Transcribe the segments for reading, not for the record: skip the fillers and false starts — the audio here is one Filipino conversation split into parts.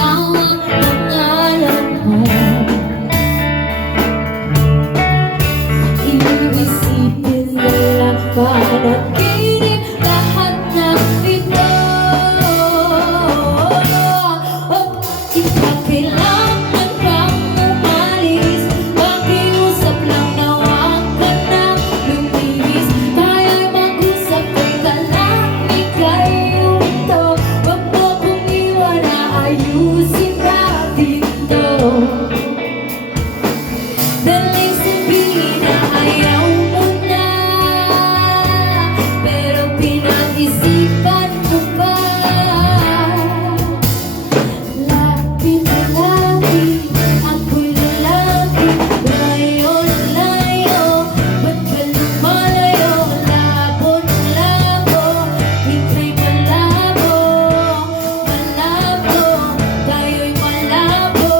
ikaw ang pangalan mo. Iisipin na lang panaginip lahat ng ito. Bakit ba kailangan pang umalis? Pakiusap lang na huwag ka nang lumihis. Kaya'y mag-usap, teka lang, ika'y ito. Huwag mo kong iwan na ayusin natin to. Daling sabihin na ayaw mo na, pero pinag-isipan mo pa. Lapit na lapit, ako'y lalapit. Layo-layo, ba't ka lumalayo? Labo ng labo, ika'y malabo. Malabo, tayo'y malabo.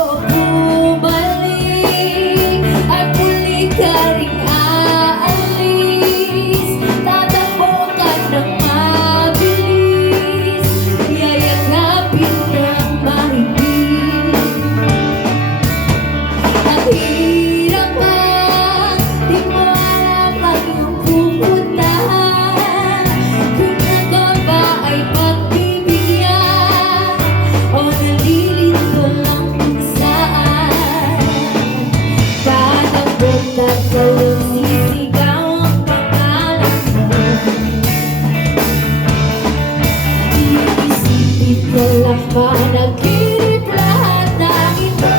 Bumalik at muli ka ring aalis. Tatakbo ka ng mabilis, yayakapin ng mahigpit. Ang hirap ang di mo alam ang iyong pupuntahan. Kung ako ba ay pagbibigyan o nalilito lang kung saan. Tatakbo ka sa'yo'y sisigaw ang pangalan mo. Iisipin ko lang panaginip lahat ng ito.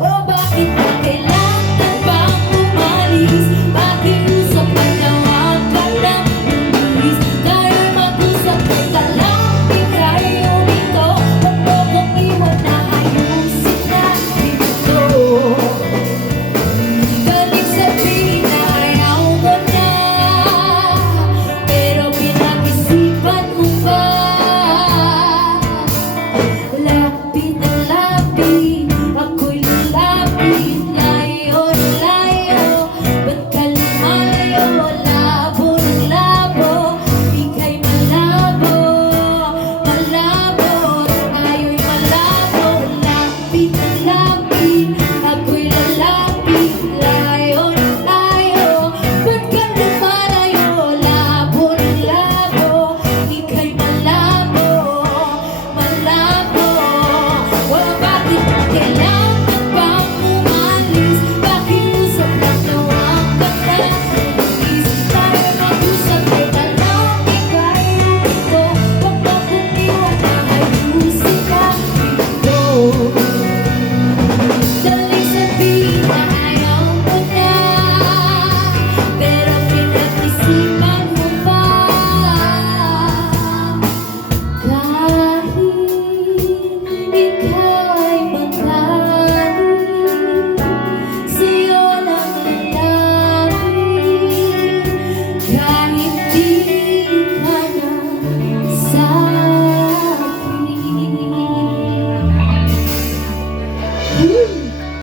O bakit ba kailangan pang umalis? Pakiusap at na huwag ka nang lumihis. Tayo'y mag-usap, teka lang, ika'y umito. Huwag mo kong iwan na ayusin natin ito. Daling sabihin na ayaw mo na, pero pinag-isipan mo pa. Lapit na lapit, ako'y lalapit. Layo-layo, ba't ka lumalayo? Labo ng labo, ika'y malabo. Malabo, tayo'y malabo. Lapit na lapit, ako'y lalapit. Layo-layo, ba't ka lumalayo? Labo ng labo, ika'y malabo. Malabo, o bakit kailangan pang umalis? Pakiusap lang na huwag ka nang lumihis. Tayo'y mag-usap, teka lang, ika'y ito. Huwag mo kong iwan na ayusin natin ito. Daling sabihin na ayaw mo na, pero pinag-isipan mo pa. Kahit ikaw ay magaling, sa'yo lang lalapit. Kahit di ka na sa'kin.